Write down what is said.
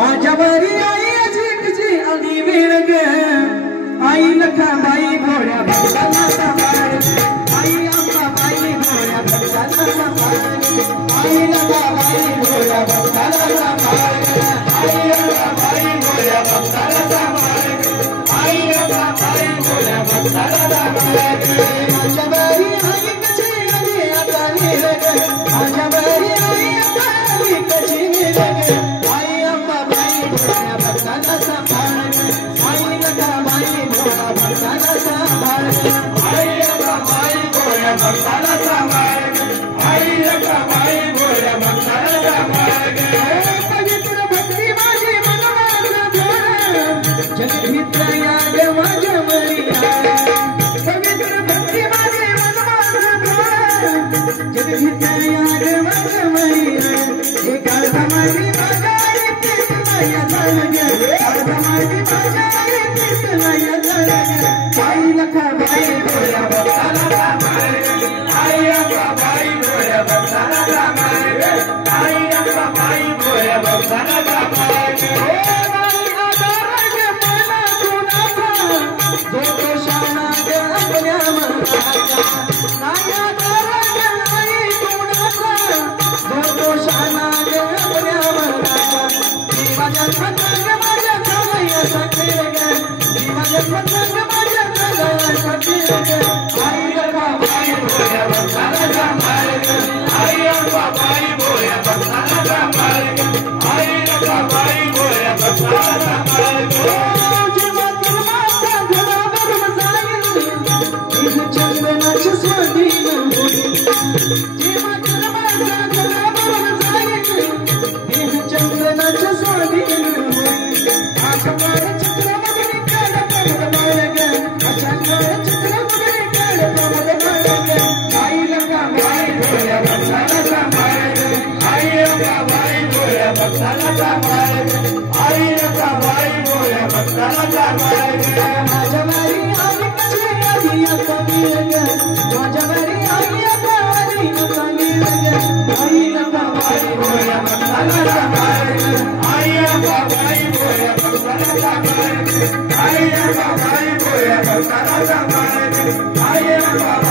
माझ्यावरी आई अजितची आली वेळ ग आई लखाबाई भोळ्या भक्ताला सांभाळ आई अंबाबाई भोळ्या भक्ताला सांभाळ आई लखाबाई भोळ्या भक्ताला सांभाळ आई अंबाबाई भोळ्या भक्ताला सांभाळ आई लखाबाई भोळ्या भक्ताला सांभाळ माझ्यावरी आई कशी आली आता वेळ ग माझ्यावरी आई आता आली कशी वेळ ग भक्ताला सांभाळ आई लखाबाई भोळ्या भक्ताला सांभाळ पवित्र भक्ती माझी मनमाना भोळ जगमित्र याद माझ्या मरिया पवित्र भक्ती माझी मनमाना भोळ जगमित्र याद माझ्या मरिया हे काळा माझी माझ्या या काळा माझी माझ्या आई लखाबाई भोळ्या भक्ताला सांभाळ आई अंबाबाई भोळ्या भक्ताला सांभाळ आई अंबाबाई भोळ्या भक्ताला सांभाळ जो तो शाना आपल्या मनाचा नाया आई कोणाचा जो तो शाना आपल्या मनाचा जीवाच्या पतंग माझ्या चालयासाठी ग जीवाच्या पतंग माझ्या चालयासाठी ग आई लखाबाई भोळ्या भक्ताला सांभाळ आई अंबाबाई भोळ्या भक्ताला सांभाळ आई लखाबाई भोळ्या भक्ताला सांभाळ जेव्हा जन्माचा घरा भरून जाईल चंदनाची स्वाधीन होईल जेव्हा जन्माचा घरा भरून जाईल चंदनाची स्वाधीन होईल आसमान चित्रामध्ये काढ पडद मार्ग आसमान चित्रामध्ये काढ पडद मार्ग आई लखाबाई भोळ्या भक्ताला सांभाळ आई अंबाबाई भोळ्या भक्ताला सांभाळ आई लखाबाई भोळ्या भक्ताला सांभाळ माझ्या मारी आई कशी आली आता वेळ माझ्या मारी आई आता आली आता वेळ आई लखाबाई भोळ्या भक्ताला सांभाळ आई अंबाबाई भोळ्या भक्ताला सांभाळ आई अंबाबाई भोळ्या भक्ताला सांभाळ आई अंबाबाई